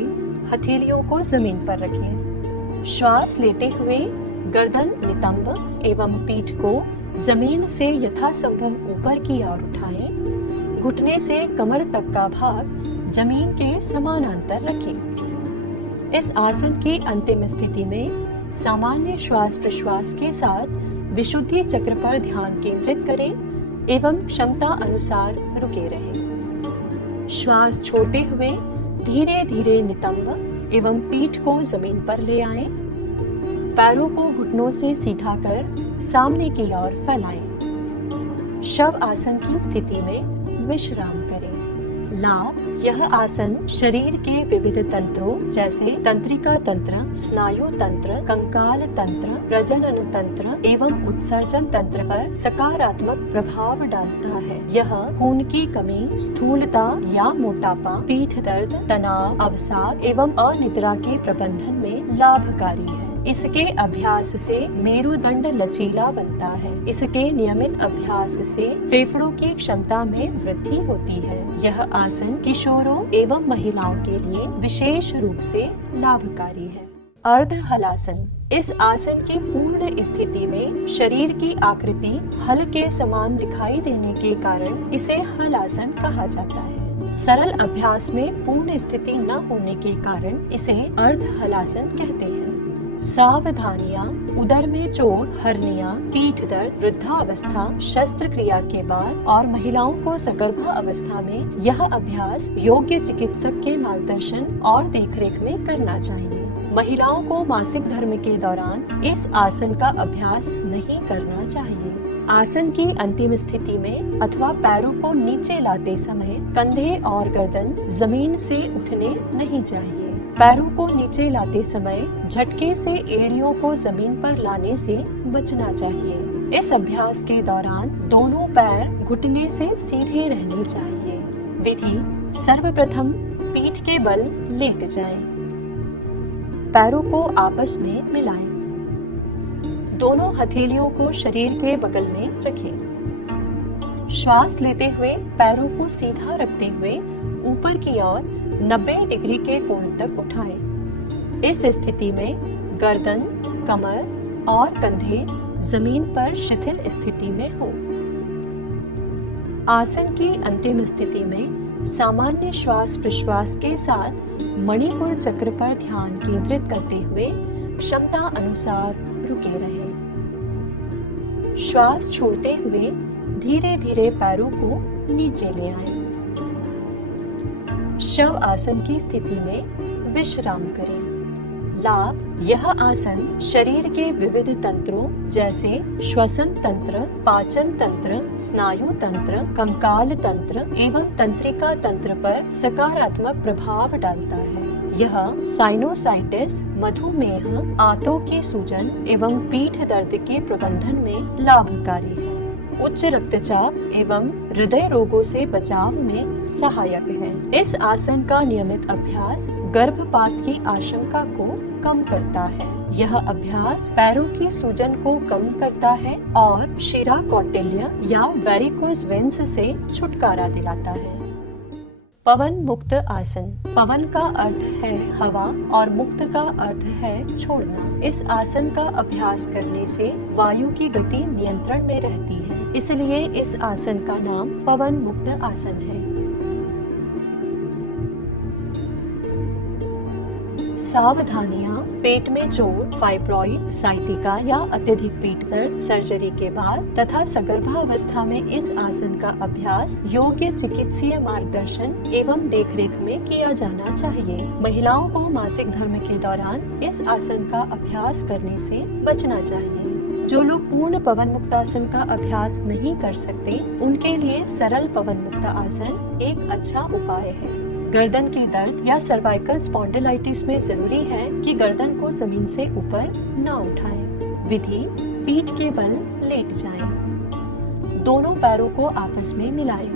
हथेलियों को जमीन पर रखें। श्वास लेते हुए गर्दन, नितंब एवं पीठ को जमीन से यथासंभव ऊपर की ओर उठाएं। घुटने से कमर तक का भाग जमीन के समानांतर रखें। इस आसन की अंतिम स्थिति में सामान्य श्वास प्रश्वास के साथ विशुद्धि चक्र पर ध्यान केंद्रित करें एवं क्षमता अनुसार रुके रहें। श्वास छोड़ते हुए धीरे धीरे नितंब एवं पीठ को जमीन पर ले आएं। पैरों को घुटनों से सीधा कर सामने की ओर फैलाएं। शव आसन की स्थिति में विश्राम करें। लाभ: यह आसन शरीर के विविध तंत्रों जैसे तंत्रिका तंत्र, स्नायु तंत्र, कंकाल तंत्र, प्रजनन तंत्र एवं उत्सर्जन तंत्र पर सकारात्मक प्रभाव डालता है। यह खून की कमी, स्थूलता या मोटापा, पीठ दर्द, तनाव, अवसाद एवं अनिद्रा के प्रबंधन में लाभकारी है। इसके अभ्यास से मेरुदंड लचीला बनता है। इसके नियमित अभ्यास से फेफड़ों की क्षमता में वृद्धि होती है। यह आसन किशोरों एवं महिलाओं के लिए विशेष रूप से लाभकारी है। अर्ध हलासन। इस आसन की पूर्ण स्थिति में शरीर की आकृति हल के समान दिखाई देने के कारण इसे हलासन कहा जाता है। सरल अभ्यास में पूर्ण स्थिति न होने के कारण इसे अर्ध हलासन कहते हैं। सावधानियां: उदर में चोट, हर्निया, पीठ दर्द, वृद्धावस्था, शस्त्रक्रिया के बाद और महिलाओं को सगर्भा अवस्था में यह अभ्यास योग्य चिकित्सक के मार्गदर्शन और देखरेख में करना चाहिए। महिलाओं को मासिक धर्म के दौरान इस आसन का अभ्यास नहीं करना चाहिए। आसन की अंतिम स्थिति में अथवा पैरों को नीचे लाते समय कंधे और गर्दन जमीन से उठने नहीं चाहिए। पैरों को नीचे लाते समय झटके से एड़ियों को जमीन पर लाने से बचना चाहिए। इस अभ्यास के दौरान दोनों पैर घुटने से सीधे रहने चाहिए। विधि: सर्वप्रथम पीठ के बल लेट जाएं। पैरों को आपस में मिलाएं। दोनों हथेलियों को शरीर के बगल में रखें। श्वास लेते हुए पैरों को सीधा रखते हुए ऊपर की ओर 90 डिग्री के कोण तक उठाएं। इस स्थिति में गर्दन, कमर और कंधे जमीन पर शिथिल स्थिति में हो। आसन की अंतिम स्थिति में सामान्य श्वास प्रश्वास के साथ मणिपुर चक्र पर ध्यान केंद्रित करते हुए क्षमता अनुसार रुके रहें। श्वास छोड़ते हुए धीरे धीरे पैरों को नीचे ले आएं। शव आसन की स्थिति में विश्राम करें। लाभ: यह आसन शरीर के विविध तंत्रों जैसे श्वसन तंत्र, पाचन तंत्र, स्नायु तंत्र, कंकाल तंत्र एवं तंत्रिका तंत्र पर सकारात्मक प्रभाव डालता है। यह साइनोसाइटिस, मधुमेह, आंतों की सूजन एवं पीठ दर्द के प्रबंधन में लाभकारी है। उच्च रक्तचाप एवं हृदय रोगों से बचाव में सहायक है। इस आसन का नियमित अभ्यास गर्भपात की आशंका को कम करता है। यह अभ्यास पैरों की सूजन को कम करता है और शिरा कौटिल्य या वेरिकोज वेन्स से छुटकारा दिलाता है। पवन मुक्त आसन। पवन का अर्थ है हवा और मुक्त का अर्थ है छोड़ना। इस आसन का अभ्यास करने से वायु की गति नियंत्रण में रहती है, इसलिए इस आसन का नाम पवन मुक्त आसन है। सावधानियां: पेट में चोट, फाइब्रॉइड, साइटिका या अत्यधिक पीठ दर्द, सर्जरी के बाद तथा सगर्भावस्था में इस आसन का अभ्यास योग्य चिकित्सीय मार्गदर्शन एवं देखरेख में किया जाना चाहिए। महिलाओं को मासिक धर्म के दौरान इस आसन का अभ्यास करने से बचना चाहिए। जो लोग पूर्ण पवन मुक्तासन का अभ्यास नहीं कर सकते, उनके लिए सरल पवन मुक्त आसन एक अच्छा उपाय है। गर्दन के दर्द या सर्वाइकल स्पॉन्डिलाइटिस में जरूरी है कि गर्दन को जमीन से ऊपर न उठाएं। विधि: पीठ के बल लेट जाएं। दोनों पैरों को आपस में मिलाएं।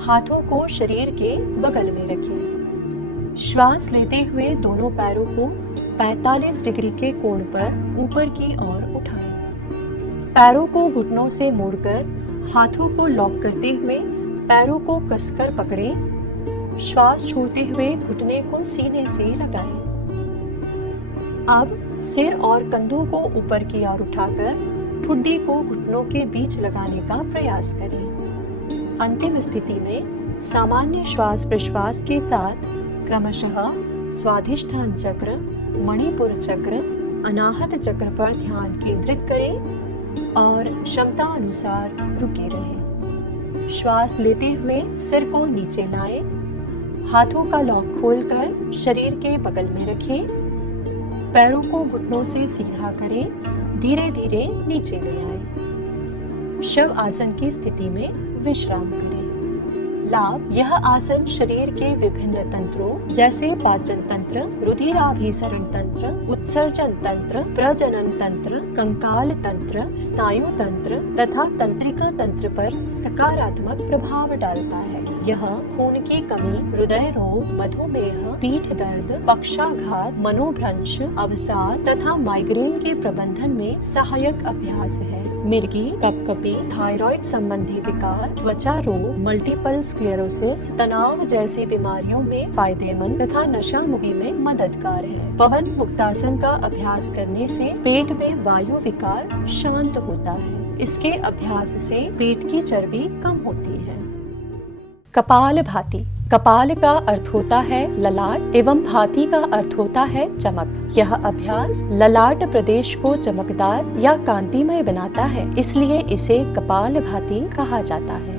हाथों को शरीर के बगल में रखें। श्वास लेते हुए दोनों पैरों को 45 डिग्री के कोण पर ऊपर की ओर उठाएं। पैरों को घुटनों से मोड़कर हाथों को लॉक करते हुए पैरों को कसकर पकड़ें। श्वास छोड़ते हुए घुटने को सीने से लगाएं। अब सिर और कंधों को ऊपर की ओर उठाकर ठुड्डी को घुटनों के बीच लगाने का प्रयास करें। अंतिम स्थिति में सामान्य श्वास प्रश्वास के साथ क्रमशः स्वाधिष्ठान चक्र, मणिपुर चक्र, अनाहत चक्र पर ध्यान केंद्रित करें और क्षमता अनुसार रुके रहें। श्वास लेते हुए सिर को नीचे लाएं। हाथों का लॉक खोलकर शरीर के बगल में रखें। पैरों को घुटनों से सीधा करें। धीरे धीरे नीचे ले आएं। शव आसन की स्थिति में विश्राम करें। लाभ, यह आसन शरीर के विभिन्न तंत्रों जैसे पाचन तंत्र, रुधिराभिसरण तंत्र, उत्सर्जन तंत्र, प्रजनन तंत्र, कंकाल तंत्र, स्नायु तंत्र तथा तंत्रिका तंत्र पर सकारात्मक प्रभाव डालता है। यह खून की कमी, हृदय रोग, मधुमेह, पीठ दर्द, पक्षाघात, मनोभ्रंश, अवसाद तथा माइग्रेन के प्रबंधन में सहायक अभ्यास है। मिर्गी, कपकपी, थायराइड संबंधी विकार, त्वचा रोग, मल्टीपल स्क्लेरोसिस, तनाव जैसी बीमारियों में फायदेमंद तथा नशा मुक्ति में मददगार है। पवन मुक्तासन का अभ्यास करने से पेट में वायु विकार शांत होता है। इसके अभ्यास से पेट की चर्बी कम होती है। कपाल भाती, कपाल का अर्थ होता है ललाट एवं भाती का अर्थ होता है चमक। यह अभ्यास ललाट प्रदेश को चमकदार या कांतिमय बनाता है, इसलिए इसे कपाल भाती कहा जाता है।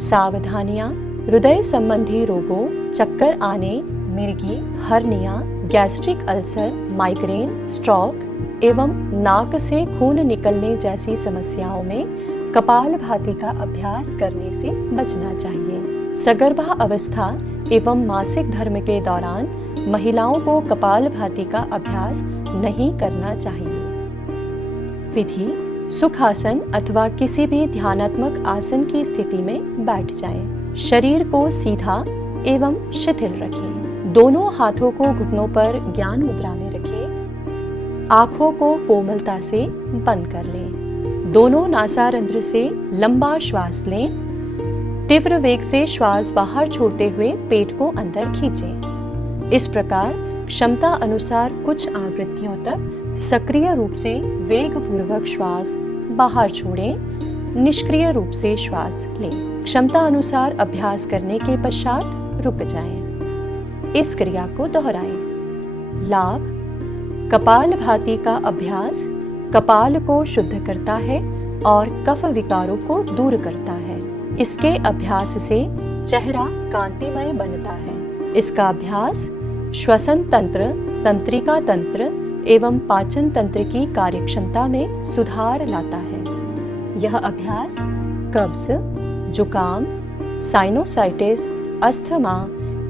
सावधानियां, हृदय संबंधी रोगों, चक्कर आने, मिर्गी, hernia, gastric ulcer, migraine, stroke एवं नाक से खून निकलने जैसी समस्याओं में कपाल भाती का अभ्यास करने से बचना चाहिए। सगर्भा अवस्था एवं मासिक धर्म के दौरान महिलाओं को कपाल भाती का अभ्यास नहीं करना चाहिए। विधि, सुखासन अथवा किसी भी ध्यानात्मक आसन की स्थिति में बैठ जाएं। शरीर को सीधा एवं शिथिल रखें। दोनों हाथों को घुटनों पर ज्ञान मुद्रा में रखें। आंखों को कोमलता से बंद कर लें। दोनों नासारंध्र से लंबा श्वास लें। तीव्र वेग से श्वास बाहर छोड़ते हुए पेट को अंदर खींचें। इस प्रकार क्षमता अनुसार कुछ आवृत्तियों तक सक्रिय रूप से वेग पूर्वक श्वास बाहर छोड़ें, निष्क्रिय रूप से श्वास लें। क्षमता अनुसार अभ्यास करने के पश्चात रुक जाएं। इस क्रिया को दोहराएं। लाभ, कपाल भाती का अभ्यास कपाल को शुद्ध करता है और कफ विकारों को दूर करता है। इसके अभ्यास से चेहरा कांतिमय बनता है। इसका अभ्यास श्वसन तंत्र, तंत्रिका तंत्र एवं पाचन तंत्र की कार्यक्षमता में सुधार लाता है। यह अभ्यास कब्ज, जुकाम, साइनोसाइटिस, अस्थमा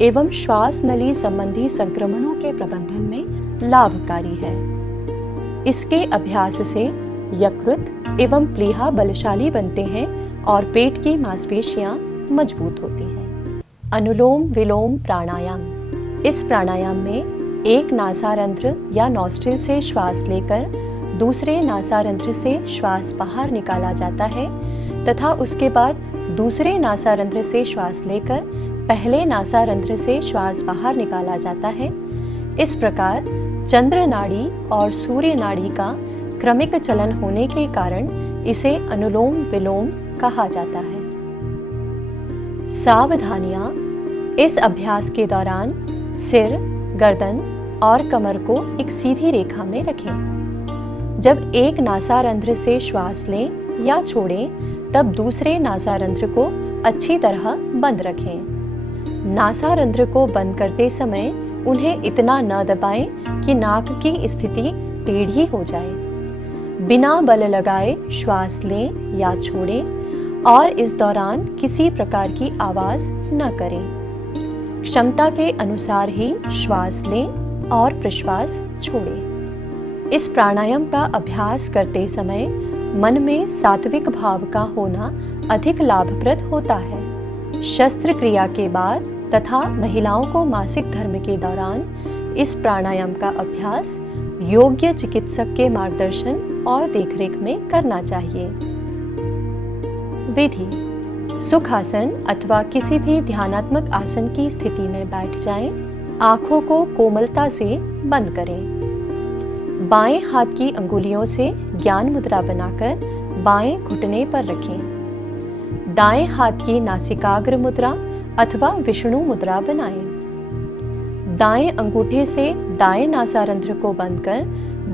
एवं श्वास नली संबंधी संक्रमणों के प्रबंधन में लाभकारी है। इसके अभ्यास से यकृत एवं प्लीहा बलशाली बनते हैं और पेट की मांसपेशियां मजबूत होती हैं। अनुलोम विलोम प्राणायाम, इस प्राणायाम में एक नासारंध्र या नॉस्ट्रिल से श्वास लेकर दूसरे नासारंध्र से श्वास बाहर निकाला जाता है तथा उसके बाद दूसरे नासारंध्र से श्वास लेकर पहले नासारंध्र से श्वास बाहर निकाला जाता है। इस प्रकार चंद्र नाड़ी और सूर्य नाड़ी का क्रमिक चलन होने के कारण इसे अनुलोम विलोम कहा जाता है। सावधानियां, इस अभ्यास के दौरान सिर, गर्दन और कमर को एक सीधी रेखा में रखें। जब एक नासारंध्र से श्वास लें या छोड़ें, तब दूसरे नासारंध्र को अच्छी तरह बंद रखें। नासारंध्र को बंद करते समय उन्हें इतना न दबाएं कि नाक की स्थिति टेढ़ी हो जाए। बिना बल लगाए श्वास लें या छोड़ें और इस दौरान किसी प्रकार की आवाज न करें। क्षमता के अनुसार ही श्वास लें और प्रश्वास छोड़ें। इस प्राणायाम का अभ्यास करते समय मन में सात्विक भाव का होना अधिक लाभप्रद होता है। शस्त्रक्रिया के बाद तथा महिलाओं को मासिक धर्म के दौरान इस प्राणायाम का अभ्यास योग्य चिकित्सक के मार्गदर्शन और देखरेख में करना चाहिए। विधि, सुखासन अथवा किसी भी ध्यानात्मक आसन की स्थिति में बैठ जाएं। आंखों को कोमलता से बंद करें। बाएं हाथ की अंगुलियों से ज्ञान मुद्रा बनाकर बाएं घुटने पर रखें। दाएं हाथ की नासिकाग्र मुद्रा अथवा विष्णु मुद्रा बनाएं। दाएं अंगूठे से दाएं नासारंध्र को बंद कर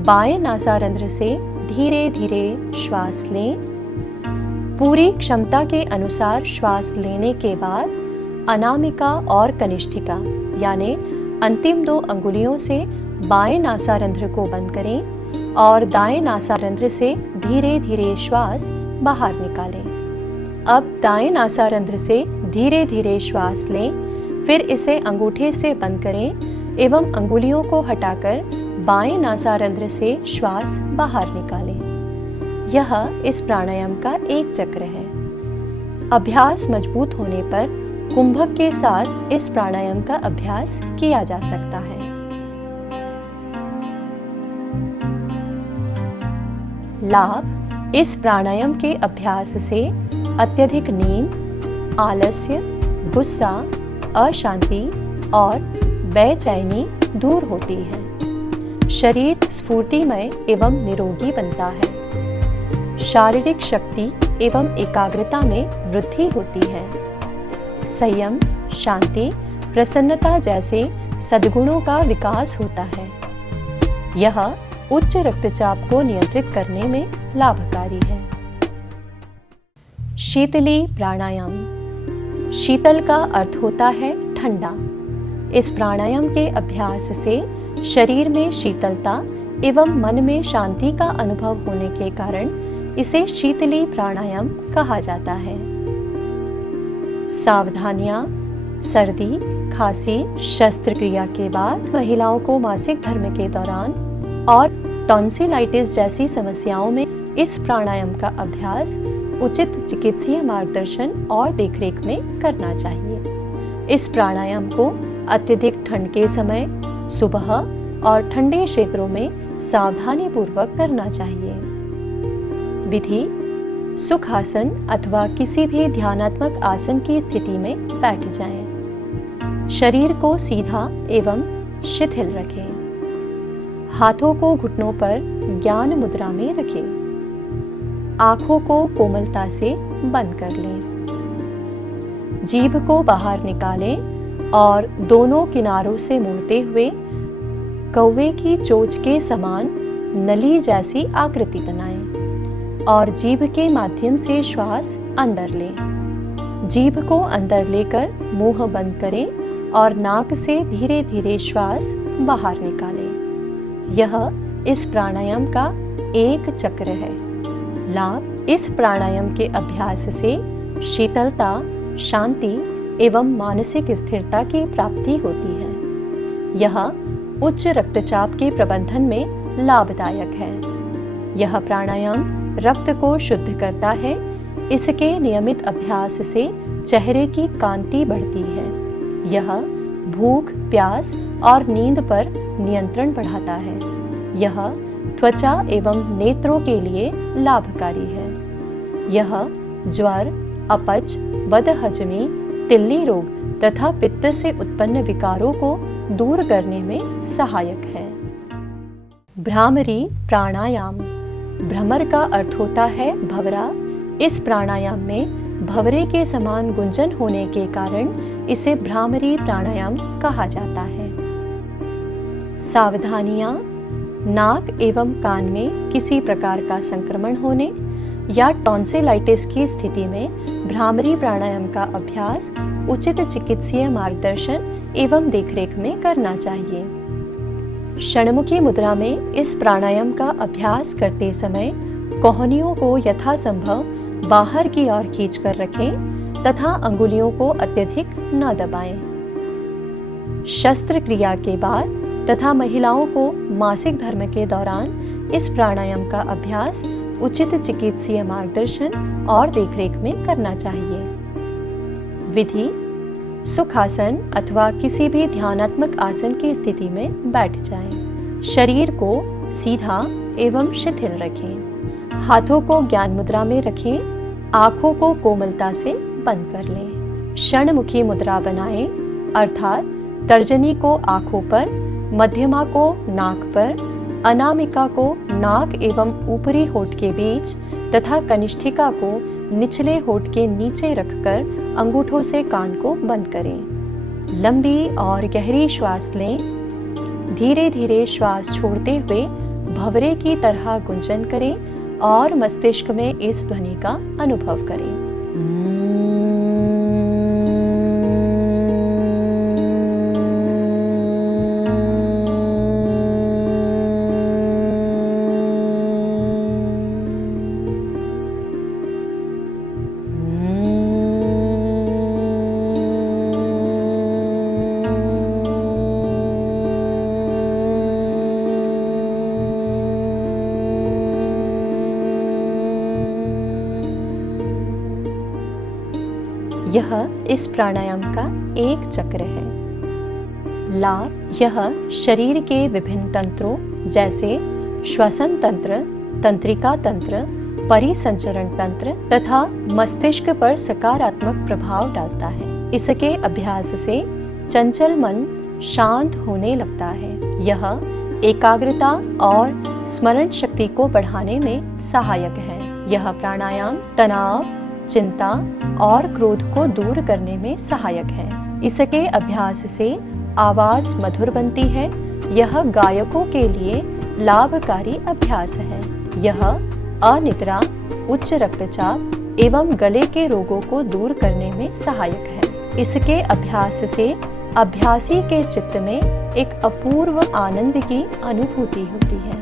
बाएं नासारंध्र से धीरे धीरे श्वास लें। पूरी क्षमता के अनुसार श्वास लेने के बाद अनामिका और कनिष्ठिका यानी अंतिम 2 अंगुलियों से बाएं नासारंध्र को बंद करें और दाएं नासारंध्र से धीरे धीरे श्वास बाहर निकालें। अब दाएं नासारंध्र से धीरे धीरे श्वास लें, फिर इसे अंगूठे से बंद करें एवं अंगुलियों को हटाकर बाएं नासारंध्र से श्वास बाहर निकालें। यह इस प्राणायाम का एक चक्र है। अभ्यास मजबूत होने पर कुंभक के साथ इस प्राणायाम का अभ्यास किया जा सकता है। लाभ: इस प्राणायाम के अभ्यास से अत्यधिक नींद, आलस्य, गुस्सा, अशांति और बेचैनी दूर होती है। शरीर स्फूर्तिमय एवं निरोगी बनता है। शारीरिक शक्ति एवं एकाग्रता में वृद्धि होती है। संयम, शांति, प्रसन्नता जैसे सद्गुणों का विकास होता है। यह उच्च रक्तचाप को नियंत्रित करने में लाभकारी है। शीतली प्राणायाम। शीतल का अर्थ होता है ठंडा। इस प्राणायाम के अभ्यास से शरीर में शीतलता एवं मन में शांति का अनुभव होने के कारण इसे शीतली प्राणायाम कहा जाता है। सावधानियां: सर्दी, खांसी, शस्त्रक्रिया के बाद महिलाओं को मासिक धर्म के दौरान और टॉन्सिलाइटिस जैसी समस्याओं में इस प्राणायाम का अभ्यास उचित चिकित्सीय मार्गदर्शन और देखरेख में करना चाहिए। इस प्राणायाम को अत्यधिक ठंड के समय, सुबह और ठंडे क्षेत्रों में सावधानी पूर्वक करना चाहिए। विधि: सुखासन अथवा किसी भी ध्यानात्मक आसन की स्थिति में बैठ जाएं। शरीर को सीधा एवं शिथिल रखें। हाथों को घुटनों पर ज्ञान मुद्रा में रखें। आंखों को कोमलता से बंद कर लें। जीभ को बाहर निकालें और दोनों किनारों से मुड़ते हुए कौवे की चोंच के समान नली जैसी आकृति बनाएं और जीभ के माध्यम से श्वास अंदर लें। जीभ को अंदर लेकर मुंह बंद करें और नाक से धीरे धीरे श्वास बाहर निकालें। यह इस प्राणायाम का एक चक्र है। लाभ: इस प्राणायाम के अभ्यास से शीतलता, शांति एवं मानसिक स्थिरता की प्राप्ति होती है। यह उच्च रक्तचाप के प्रबंधन में लाभदायक है। यह प्राणायाम रक्त को शुद्ध करता है। इसके नियमित अभ्यास से चेहरे की कांति बढ़ती है। यह भूख, प्यास और नींद पर नियंत्रण बढ़ाता है। यह त्वचा एवं नेत्रों के लिए लाभकारी है। यह ज्वर, अपच, बदहजमी, तिल्ली रोग तथा पित्त से उत्पन्न विकारों को दूर करने में सहायक है। भ्रामरी प्राणायाम। भ्रमर का अर्थ होता है भंवरा। इस प्राणायाम में भंवरे के समान गुंजन होने के कारण इसे भ्रामरी प्राणायाम कहा जाता है। सावधानियां: नाक एवं कान में किसी प्रकार का संक्रमण होने या टॉन्सिलाइटिस की स्थिति में भ्रामरी प्राणायाम का अभ्यास उचित चिकित्सीय मार्गदर्शन एवं देखरेख में करना चाहिए। षण्मुखी मुद्रा में इस प्राणायाम का अभ्यास करते समय कोहनियों को यथासंभव बाहर की ओर खींचकर रखें तथा अंगुलियों को अत्यधिक न दबाएं। शस्त्रक्रिया के बाद तथा महिलाओं को मासिक धर्म के दौरान इस प्राणायाम का अभ्यास उचित चिकित्सीय मार्गदर्शन और देखरेख में करना चाहिए। विधि: सुखासन अथवा किसी भी ध्यानात्मक आसन की स्थिति में बैठ जाएं। शरीर को सीधा एवं शिथिल रखें। हाथों को ज्ञान मुद्रा में रखें। आंखों को कोमलता से बंद कर लें। षण्मुखी मुद्रा बनाएं, अर्थात तर्जनी को आंखों पर, मध्यमा को नाक पर, अनामिका को नाक एवं ऊपरी होठ के बीच तथा कनिष्ठिका को निचले होठ के नीचे रखकर अंगूठों से कान को बंद करें। लंबी और गहरी श्वास लें। धीरे धीरे श्वास छोड़ते हुए भंवरे की तरह गुंजन करें और मस्तिष्क में इस ध्वनि का अनुभव करें। यह इस प्राणायाम का एक चक्र है। लाभ, यह शरीर के विभिन्न तंत्रों जैसे श्वसन तंत्र, तंत्रिका तंत्र, परिसंचरण तंत्र तथा मस्तिष्क पर सकारात्मक प्रभाव डालता है। इसके अभ्यास से चंचल मन शांत होने लगता है। यह एकाग्रता और स्मरण शक्ति को बढ़ाने में सहायक है। यह प्राणायाम तनाव, चिंता और क्रोध को दूर करने में सहायक है। इसके अभ्यास से आवाज मधुर बनती है। यह गायकों के लिए लाभकारी अभ्यास है। यह अनिद्रा, उच्च रक्तचाप एवं गले के रोगों को दूर करने में सहायक है। इसके अभ्यास से अभ्यासी के चित्त में एक अपूर्व आनंद की अनुभूति होती है।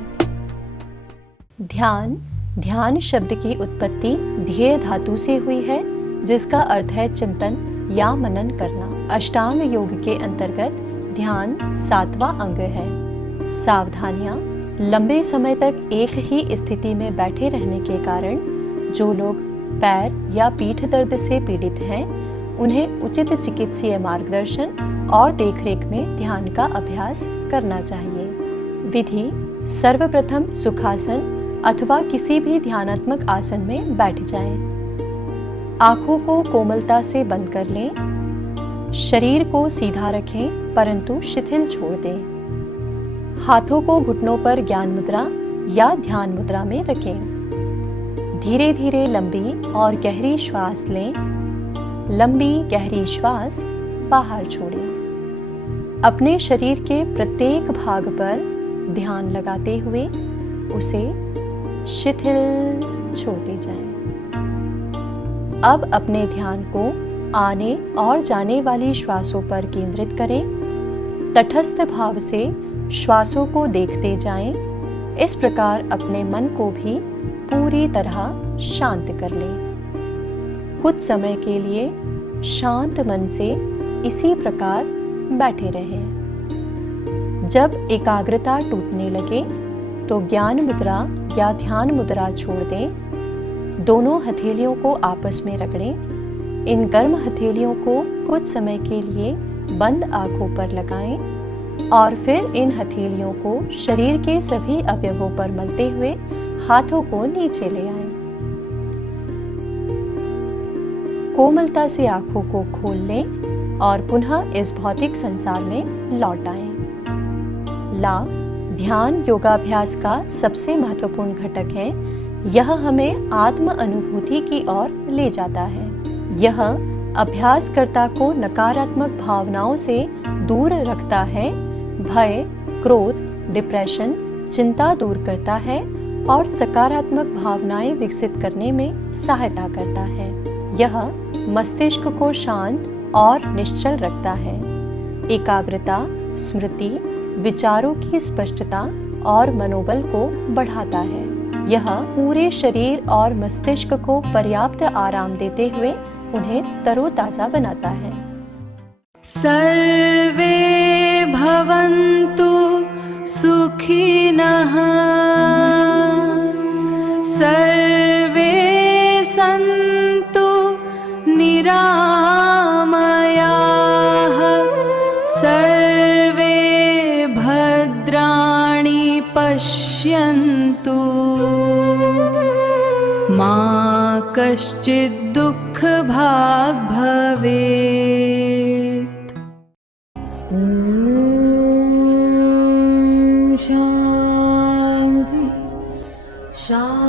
ध्यान शब्द की उत्पत्ति ध्येय धातु से हुई है, जिसका अर्थ है चिंतन या मनन करना। अष्टांग योग के अंतर्गत ध्यान 7वां अंग है। सावधानियां, लंबे समय तक एक ही स्थिति में बैठे रहने के कारण जो लोग पैर या पीठ दर्द से पीड़ित हैं, उन्हें उचित चिकित्सीय मार्गदर्शन और देखरेख में ध्यान का अभ्यास करना चाहिए। विधि, सर्वप्रथम सुखासन अथवा किसी भी ध्यानात्मक आसन में बैठ जाएं। आंखों को कोमलता से बंद कर लें। शरीर को सीधा रखें परंतु शिथिल छोड़ दें। हाथों को घुटनों पर ज्ञान मुद्रा या ध्यान मुद्रा में रखें। धीरे धीरे लंबी और गहरी श्वास लें। लंबी गहरी श्वास बाहर छोड़ें। अपने शरीर के प्रत्येक भाग पर ध्यान लगाते हुए उसे शिथिल छोड़ते जाएं। अब अपने ध्यान को आने और जाने वाली श्वासों पर केंद्रित करें। तटस्थ भाव से श्वासों को देखते जाएं। इस प्रकार अपने मन को भी पूरी तरह शांत कर लें। कुछ समय के लिए शांत मन से इसी प्रकार बैठे रहें। जब एकाग्रता टूटने लगे तो ज्ञान मुद्रा या ध्यान मुद्रा छोड़ दें। दोनों हथेलियों को आपस में रगड़ें। इन गर्म हथेलियों को कुछ समय के लिए बंद आंखों पर लगाएं और फिर इन हथेलियों को शरीर के सभी अवयवों पर मलते हुए हाथों को नीचे ले आएं। कोमलता से आंखों को खोल लें और पुनः इस भौतिक संसार में लौट आएं। लाभ, ध्यान योगाभ्यास का सबसे महत्वपूर्ण घटक है। यह हमें आत्म अनुभूति की ओर ले जाता है। यह अभ्यासकर्ता को नकारात्मक भावनाओं से दूर रखता है। भय, क्रोध, डिप्रेशन, चिंता दूर करता है और सकारात्मक भावनाएं विकसित करने में सहायता करता है। यह मस्तिष्क को शांत और निश्चल रखता है। एकाग्रता, स्मृति, विचारों की स्पष्टता और मनोबल को बढ़ाता है। यह पूरे शरीर और मस्तिष्क को पर्याप्त आराम देते हुए उन्हें तरोताजा बनाता है। सर्वे भवन्तु सुखिनः, सर्वे सन्तु निरामयाः, सर्वे भद्राणि पश्यन्तु, मा कश्चित् दुःखभाग् भवेत्। शान्ति शान्ति।